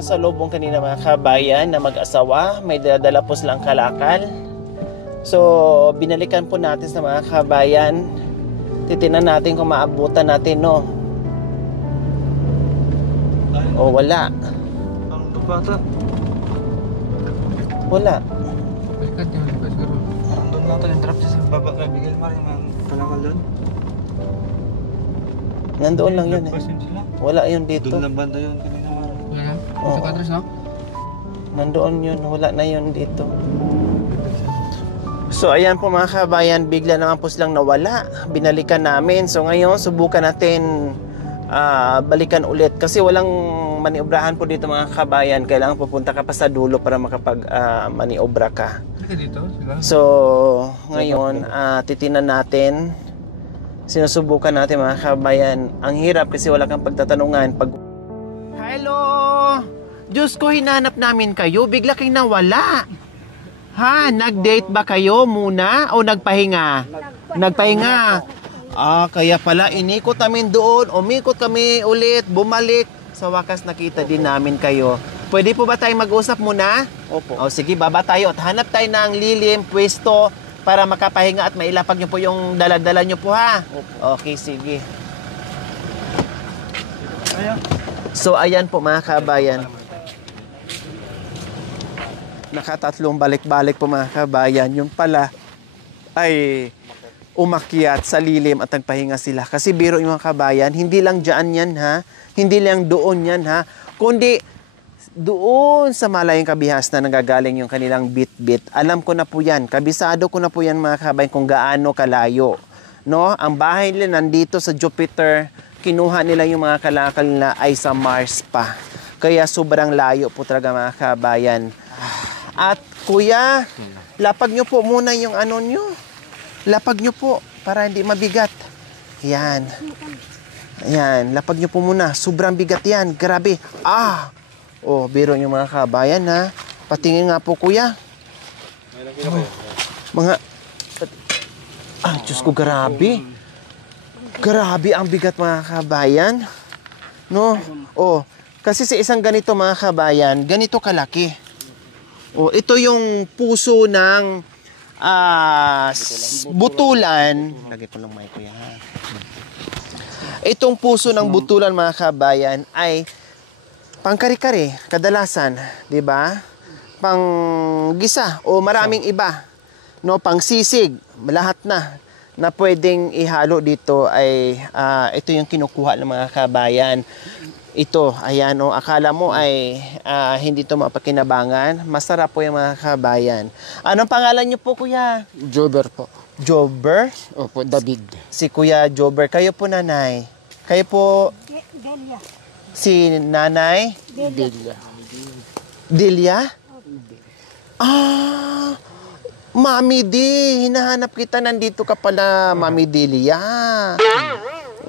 nasalubong kanina mga kabayan na mag-asawa, may dala po silang kalakal. So, binalikan po natin sa mga kabayan. Titinan natin kung maabutan natin, no? O, wala. Ang bata. Wala. Doon lang ito yung trap sa baba kay Miguel Maring ang kalakal doon. Nandoon lang yun eh. Wala yun dito. Doon lang banda yun kanina Maring. Wala. Oo. Ito katras, no? Nandoon yun. Wala na yun dito. So ayan po mga kabayan, bigla naman po silang nawala. Binalikan namin. So ngayon, subukan natin balikan ulit. Kasi walang maniobrahan po dito mga kabayan. Kailangan pupunta ka pa sa dulo para makapag maniobra ka. Dito, sila. So ngayon, titinan natin. Sinusubukan natin mga kabayan. Ang hirap kasi wala kang pagtatanungan. Hello! Diyos ko, hinanap namin kayo. Bigla kayong nawala. Ha? Nag-date ba kayo muna o nagpahinga? Nagpahinga. Kaya pala inikot namin doon. Umikot kami ulit, bumalik. Sa wakas nakita din namin kayo. Pwede po ba tayong mag-usap muna? Opo. O sige, baba tayo at hanap tayo ng lilim, pwesto para makapahinga at mailapag nyo po yung dala-dala nyo po ha. Opo. Okay, sige. Ayan. So ayan po mga kabayan. Nakatatlong balik-balik po mga kabayan. Yung pala ay umakyat sa lilim at nagpahinga sila. Kasi biro yung mga kabayan, hindi lang dyan yan ha. Hindi lang doon yan ha. Kundi doon sa malayong kabihas na nagagaling yung kanilang bit-bit. Alam ko na po yan. Kabisado ko na po yan mga kabayan kung gaano kalayo. No? Ang bahay nila nandito sa Jupiter. Kinuha nila yung mga kalakal na ay sa Mars pa. Kaya sobrang layo po talaga mga kabayan. At kuya, lapag nyo po muna yung ano nyo. Lapag nyo po para hindi mabigat. Yan. Yan, lapag nyo po muna. Sobrang bigat yan. Grabe. Oh, biro nyo mga kabayan ha. Patingin nga po kuya. Mga... Diyos ko, grabe. Grabe ang bigat mga kabayan. No? Oh, kasi sa isang ganito mga kabayan, ganito kalaki. Oh, ito yung puso ng butulan. Lagay ko lang mic ko yan. Itong puso ng butulan mga kabayan ay pangkari-kari, kadalasan, 'di ba? Pang gisa o maraming iba. No, pang sisig, lahat na pwedeng ihalo dito ay ito yung kinukuha ng mga kabayan. Ito, ayan o, akala mo ay hindi ito mapakinabangan. Masarap po yung mga kabayan. Anong pangalan niyo po, kuya? Jober po. Jober? Opo, David. Si kuya Jober. Kayo po, nanay? Kayo po? Delia. Si nanay? Delia. Delia? Mami D. Hinahanap kita, nandito ka pala, Mami Delia.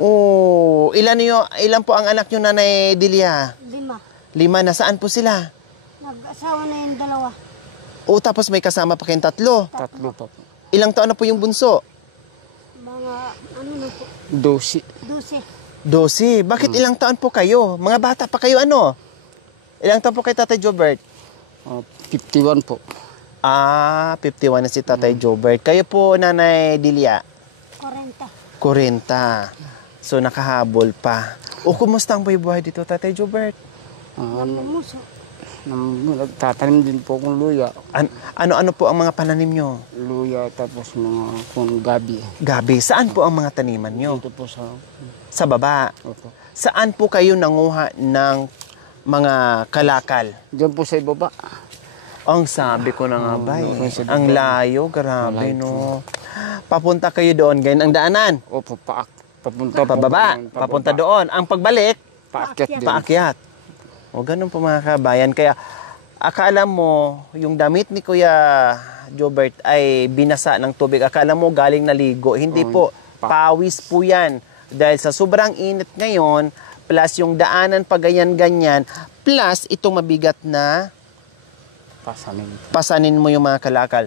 Oh, ilan po ang anak niyo, Nanay Delia? 5. 5, nasaan po sila? Nag-asawa na yung 2. O tapos may kasama pa kayong 3. Tatlo pa po. Ilang taon na po yung bunso? Mga ano na po, 12. 12. 12. Bakit ilang taon po kayo? Mga bata pa kayo ano? Ilang taon po kay Tatay Jobert? 51 po. 51 na si Tatay Jobert. Kayo po, Nanay Delia? 40. 40. So nakahabol pa. O kumusta ang buhay dito, Tatay Jobert? Namumuso. Nagtatanim din po akong luya. Ano-ano po ang mga pananim nyo? Luya tapos mga kung gabi. Gabi, saan po ang mga taniman nyo? Dito po Sa baba. Opo. Saan po kayo nanguha ng mga kalakal? Diyan po sa ibaba. Ang sabi ko na nga ba sa baba. ang layo, grabe no. Papunta kayo doon, ganyan ang daanan. Opo, papunta Pababa, papunta doon. Ang pagbalik, Paakyat din. paakyat. O ganun po mga kabayan. Kaya akala mo yung damit ni Kuya Jobert ay binasa ng tubig. Akala mo galing naligo. Hindi po. Pawis po yan. Dahil sa sobrang init ngayon, plus yung daanan pa ganyan-ganyan, plus itong mabigat na pasanin mo yung mga kalakal.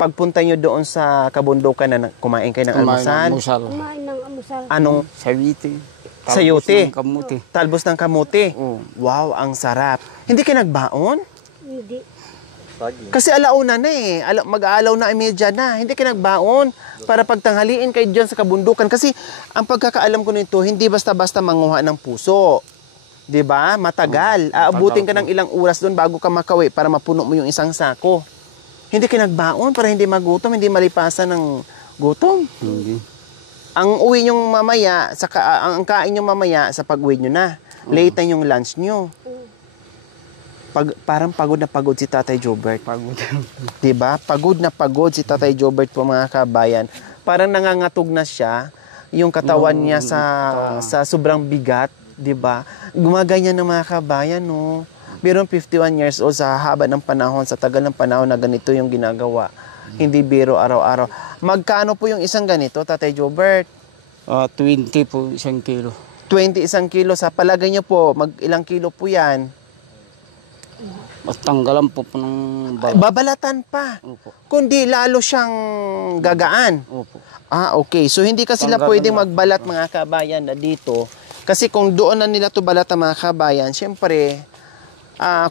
Pagpunta nyo doon sa kabundukan na kumain kayo ng almusal. Kumain ng almusal. Anong? Sawite. Sayote. ng kamuti. Talbos ng kamuti. Oo. Wow, ang sarap. Hindi ka nagbaon? Hindi. Kasi alauna na eh. Mag-aalaw na, imedya na. Hindi ka nagbaon para pagtanghaliin kayo dyan sa kabundukan. Kasi ang pagkakaalam ko nito, hindi basta-basta manguha ng puso. 'Di ba? Matagal. Aabutin ka ng ilang oras doon bago ka makawi para mapuno mo yung isang sako. Hindi ka nagbaon para hindi magutom, hindi malipasan ng gutom. Hindi. Ang uwi nyong mamaya, ang kain nyo mamaya sa pag-uwi nyo na. Late na yung lunch nyo. Parang pagod na pagod si Tatay Jobert. Pagod. 'Di ba? Pagod na pagod si Tatay Jobert po mga kabayan. Parang nangangatog na siya yung katawan niya sa sobrang bigat, 'di ba? Gumaganyan ng mga kabayan, no. Pero 51 years old sa haba ng panahon, sa tagal ng panahon na ganito yung ginagawa. Hindi biro araw-araw. Magkano po yung isang ganito, Tatay Jobert? 20 po isang kilo. 20 isang kilo. Sa palagay niyo po, ilang kilo po yan? At tanggalan po ng balat. Babalatan pa. Opo. Kundi lalo siyang gagaan. Opo. Okay. So, hindi ka sila Tanggalan pwedeng na. magbalat, mga kabayan, na dito. Kasi kung doon na nila to balatan, mga kabayan, syempre,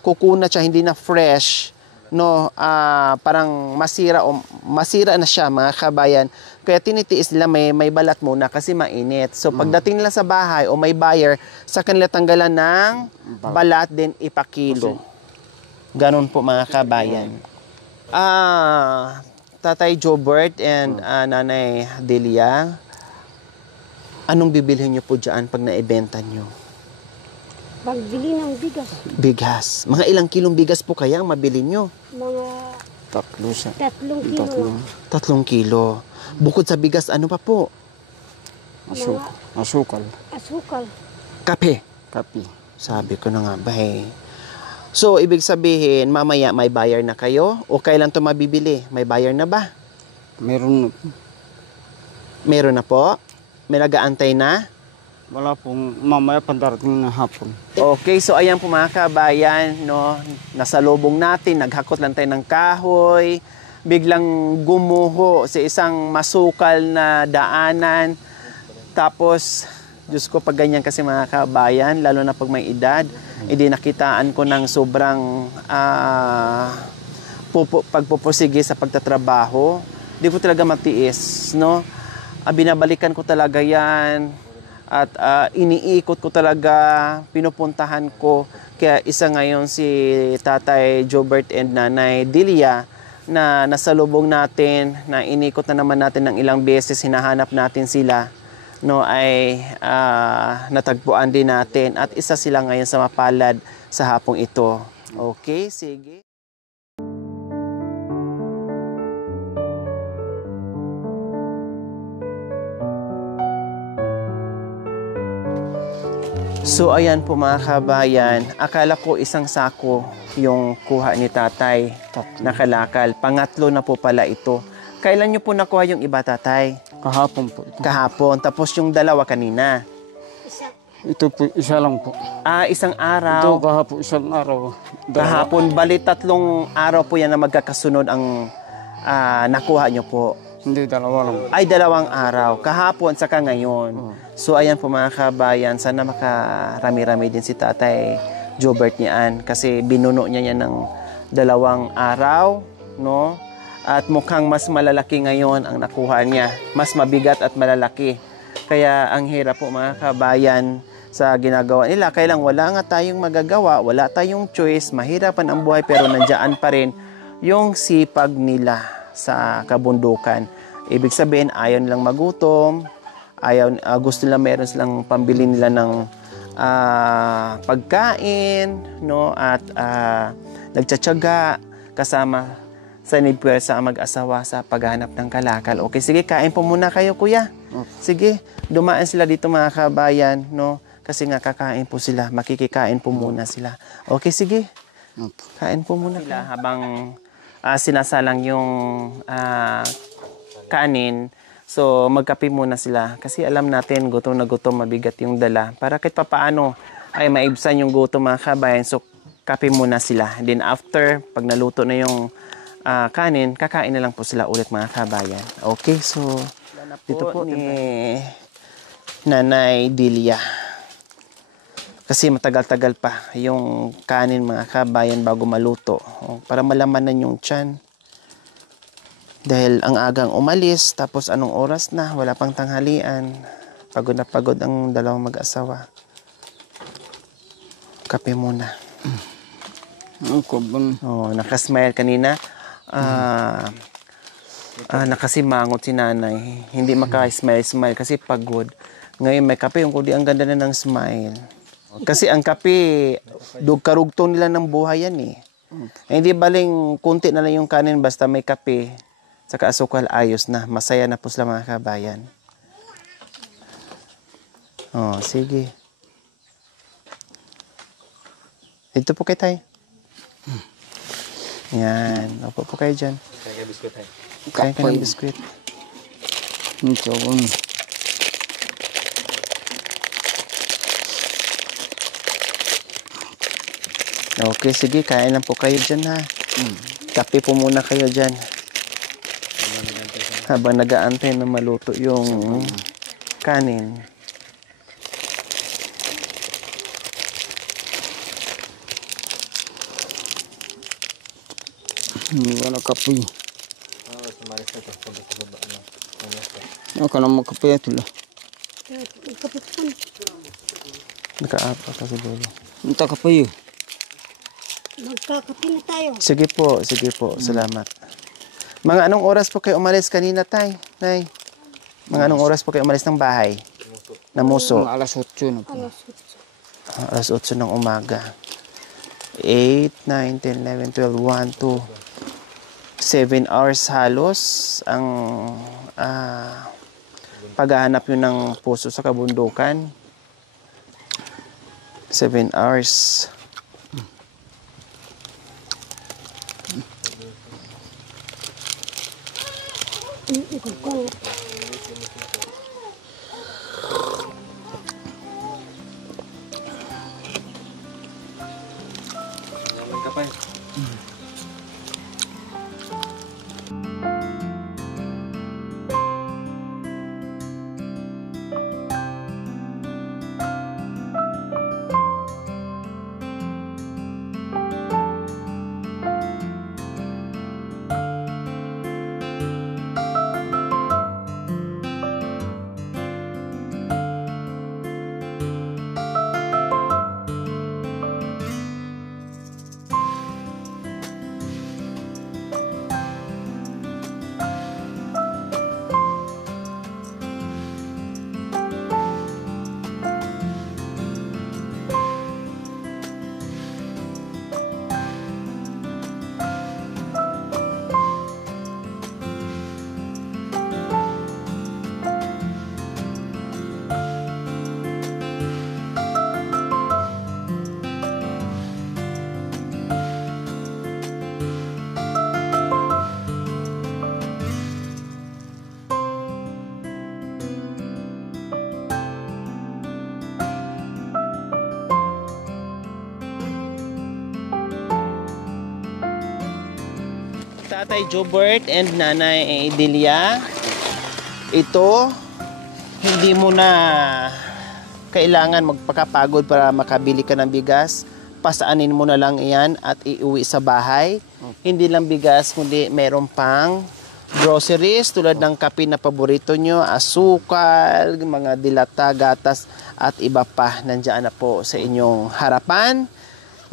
kukunat siya, hindi na fresh. No, parang masira na siya, mga kabayan. Kaya tinitiis nila may balat muna kasi mainit. So pagdating nila sa bahay o may buyer, sa kanila tanggalan ng balat din ipakilo. Ganon po, mga kabayan. Tatay Jobert and Nanay Delia, anong bibilhin niyo po dyan pag naibenta niyo? Pagbili ng bigas, Bigas. Mga ilang kilong bigas po kaya ang mabili niyo? mga 3 3 kilo. 3 kilo. Bukod sa bigas, ano pa po? Asukal. Asukal. Kape. Kapi. Sabi ko na nga ba eh. So, ibig sabihin, mamaya may buyer na kayo? O kailan to mabibili? May buyer na ba? Meron. Meron na po? May nag-aantay na? Wala pong mamaya pandarating na hapon. Okay, so ayan po, mga kabayan, no? Nasa lubong natin, naghakot lang tayo ng kahoy. Biglang gumuho sa isang masukal na daanan. Tapos, Diyos ko, pag ganyan kasi, mga kabayan, lalo na pag may edad, hindi nakitaan ko ng sobrang pagpupusige sa pagtatrabaho. Hindi ko talaga matiis, no? Binabalikan ko talaga yan. At iniikot ko talaga, pinupuntahan ko. Kaya isa ngayon si Tatay Jobert and Nanay Delia na nasa lubong natin, na inikot na naman natin ng ilang beses, hinahanap natin sila, no, ay natagpuan din natin. At isa sila ngayon sa mapalad sa hapong ito. Okay, sige. So ayan po, mga kabayan, akala ko isang sako yung kuha ni Tatay na kalakal. Pangatlo na po pala ito. Kailan nyo po nakuha yung iba, Tatay? Kahapon po. Kahapon. Tapos yung dalawa kanina. Isa. Ito po, isa lang po. Isang Ito araw. kahapon, isang araw. Kahapon, bali 3 araw po yan na magkakasunod ang nakuha nyo po. Hindi, dalawa lang. Ay, 2 araw. Kahapon, saka ngayon. So, ayan po, mga kabayan. Sana makarami-rami din si Tatay Jobert niyan. Kasi binuno niya yan ng 2 araw, no? At mukhang mas malalaki ngayon ang nakuha niya. Mas mabigat at malalaki. Kaya ang hirap po, mga kabayan, sa ginagawa nila. Kaya lang wala nga tayong magagawa, wala tayong choice, mahirapan ang buhay, pero nandiyan pa rin yung sipag nila sa kabundukan. Ibig sabihin, ayaw nilang magutom, gusto nila meron silang pambili nila ng pagkain, no? At nagtsatsaga kasama sa nidpuwersa ang mag-asawa sa paghanap ng kalakal. Okay, sige, kain po muna kayo, kuya. Sige, dumaan sila dito, mga kabayan, no? Kasi nga kakain po sila, makikikain po muna sila. Okay, sige. Kain po muna sila habang sinasalang yung kanin. So, magkape muna sila. Kasi alam natin, gutom na gutom, mabigat yung dala. Para kahit papaano ay maibsan yung gutom, mga kabayan. So, kape muna sila. And then after, pag naluto na yung kanin, kakain na lang po sila ulit, mga kabayan. Okay, so dito po ni Nanay Delia. Kasi matagal-tagal pa yung kanin mga kabayan bago maluto. O, para malamanan yung tiyan. Dahil ang agang umalis, tapos anong oras na, wala pang tanghalian. Pagod na pagod ang dalawang mag-asawa. Kape muna. Ang kubon. Oh, nakasmile kanina. Nakasimangot si nanay. Hindi maka-smile kasi pagod. Ngayon may kape, yung kudi ang ganda na ng smile. Kasi ang kape, karugtong nila ng buhay yan eh. Hindi baling kunti na lang yung kanin basta may kape. Saka asukal, ayos na. Masaya na po sila mga kabayan. Oh, sige. Dito po kayo tayo. Yan. Opo po kayo dyan. Kain ka ng biskwit. Ang kubon. Okay, sige. Kain lang po kayo dyan ha. Kape po muna kayo dyan. Habang nag-aantay na maluto yung kanin. Wala kapoy. Ako na makapoy ito lang. Kapitan. Naka-apa ka siguro. Ang kapoy. Magkakape na tayo. Sige po. Salamat. Mga anong oras po kayo umalis kanina, tay? Nay? Mga anong oras po kayo umalis ng bahay? Namuso. Ang alas 8 na po. Alas 8 ng umaga. 8, 9, 10, 11, 12, 1, 2, 7 hours halos ang paghahanap nyo ng puso sa kabundukan. 7 hours. Tatay Jobert and Nanay Delia, ito, hindi mo na kailangan magpakapagod para makabili ka ng bigas. Pasaanin mo na lang iyan at iuwi sa bahay. Hindi lang bigas, kundi meron pang groceries tulad ng kape na paborito nyo, asukal, mga dilata, gatas, at iba pa. Nandiyan na po sa inyong harapan.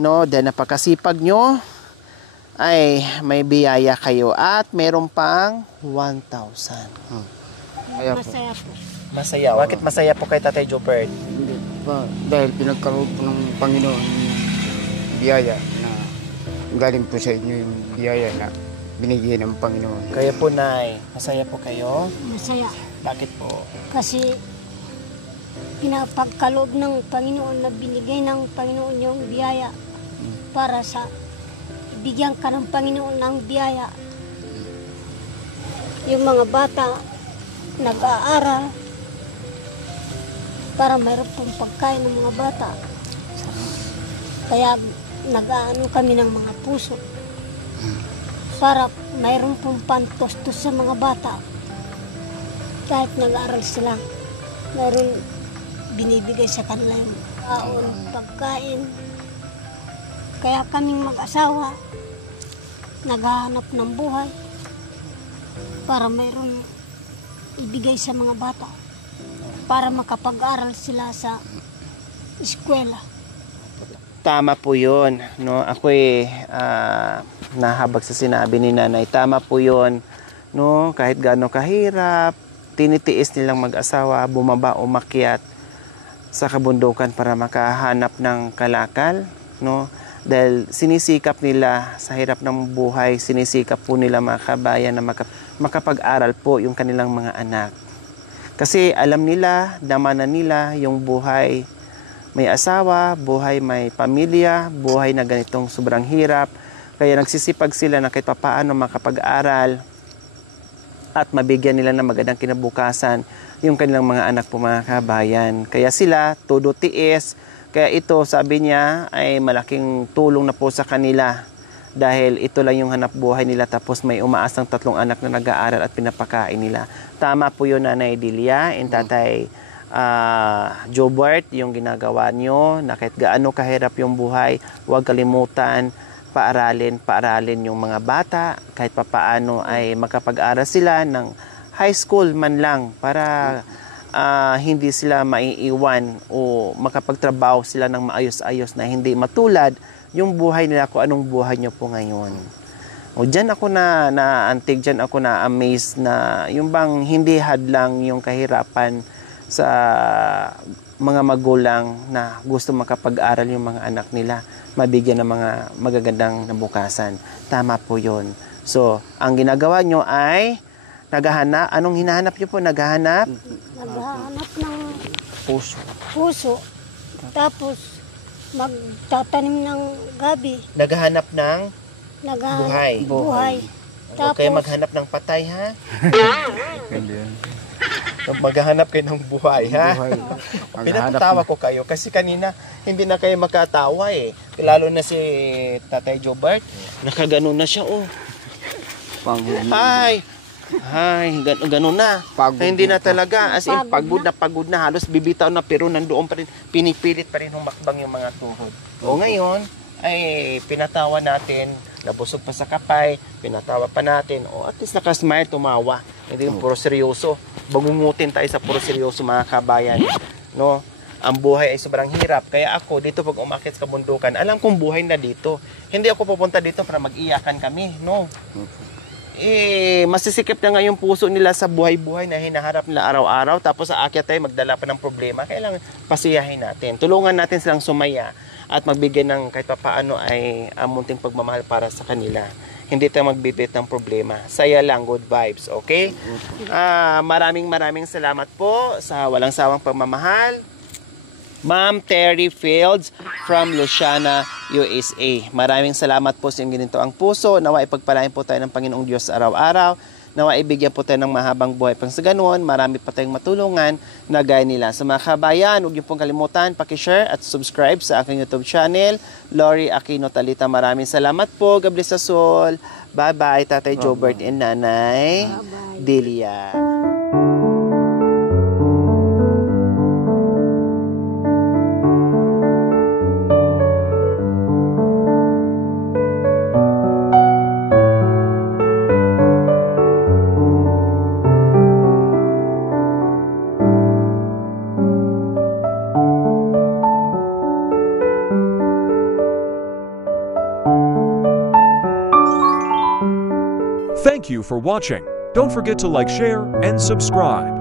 No, dahil napakasipag nyo, ay may biyaya kayo at meron pang 1,000. Kaya po. Masaya po. Masaya. Bakit masaya po kay Tatay Jobert? Hindi pa. Dahil pinagkaroon po ng Panginoon yung biyaya na galing po sa inyo yung biyaya na binigyan ng Panginoon. Kaya po, Nay, masaya po kayo? Masaya. Bakit po? Kasi pinapagkaloob ng Panginoon na binigay ng Panginoon yung biyaya para sa bigyan ka ng Panginoon ng biyaya. Yung mga bata nag-aaral para mayroon pong pagkain ng mga bata. Kaya nag-aano kami ng mga puso para mayroon pong pantostos sa mga bata. Kahit nag-aaral sila, mayroon binibigay sa kanila yung kaon, pagkain. Kaya kaming mag-asawa, naghahanap ng buhay para mayroon ibigay sa mga bata para makapag-aral sila sa eskwela. Tama po yun. No? Ako'y nahabag sa sinabi ni nanay. Tama po yun. No? Kahit gaano kahirap, tinitiis nilang mag-asawa, bumaba, umakyat sa kabundukan para makahanap ng kalakal. No? Dahil sinisikap nila sa hirap ng buhay, sinisikap po nila mga kabayan na makapag-aral po yung kanilang mga anak. Kasi alam nila, damanan nila yung buhay may asawa, buhay may pamilya, buhay na ganitong sobrang hirap. Kaya nagsisipag sila na kahit papaano makapag-aral at mabigyan nila ng magandang kinabukasan yung kanilang mga anak po mga kabayan. Kaya sila, todo tiis. Kaya ito, sabi niya, ay malaking tulong na po sa kanila dahil ito lang yung hanap buhay nila tapos may umaasang 3 anak na nag-aaral at pinapakain nila. Tama po yun, Nanay Delia and Tatay Jobert, yung ginagawa nyo na kahit gaano kahirap yung buhay, huwag kalimutan, paaralin yung mga bata kahit papaano ay makapag-aral sila ng high school man lang para hindi sila maiiwan o makapagtrabaho sila ng maayos-ayos na hindi matulad yung buhay nila kung anong buhay nyo po ngayon. O dyan ako naantig, dyan ako na-amaze na yung bang hindi hadlang yung kahirapan sa mga magulang na gusto makapag-aral yung mga anak nila, mabigyan ng mga magagandang nabukasan. Tama po yun. So, ang ginagawa nyo ay naghahanap. Anong hinahanap nyo po? Naghahanap? Naghahanap ng Puso. Tapos, magtatanim ng gabi. Naghahanap ng buhay. Buhay. Huwag kayo maghanap ng patay, ha? Maghahanap kayo ng buhay, ha? Pinatatawa ko kayo kasi kanina hindi na kayo makatawa eh. Lalo na si Tatay Jobert. Nakaganon na siya, oh. Hi! Ganun na. Hindi na talaga. As in, pagod na. Halos bibitaw na pero nandoon pa rin. Pinipilit pa rin humakbang yung mga tuhod. O ngayon, ay pinatawa natin. Nabusog pa sa kapay. Pinatawa pa natin. O at least nakasmile, tumawa. Hindi yung puro seryoso. Bagungutin tayo sa puro seryoso mga kabayan. No? Ang buhay ay sobrang hirap. Kaya ako, dito pag umakyat sa kabundukan, alam kong buhay na dito. Hindi ako pupunta dito para mag-iyakan kami. No? Masisikip na nga yung puso nila sa buhay-buhay na hinaharap nila araw-araw. Tapos sa akyat tayo, magdala pa ng problema. Kailangan pasiyahin natin. Tulungan natin silang sumaya at magbigay ng kahit paano ay munting pagmamahal para sa kanila. Hindi tayo magbibit ng problema. Saya lang, good vibes, okay? Maraming salamat po sa walang sawang pagmamahal. Ma'am Terry Fields from Louisiana, USA. Maraming salamat po sa inyong ginito ang puso. Nawa ipagpalain po tayo ng Panginoong Diyos araw-araw. Nawa ibigyan po tayo ng mahabang buhay pang sa ganoon. Marami pa tayong matulungan na gaya nila. Sa mga kabayan, huwag niyo pong kalimutan, pakishare at subscribe sa aking YouTube channel, Lori Aquino Talita. Maraming salamat po. God bless us all. Bye-bye, Tatay Jobert and Nanay Delia. Thank you for watching. Don't forget to like, share, and subscribe.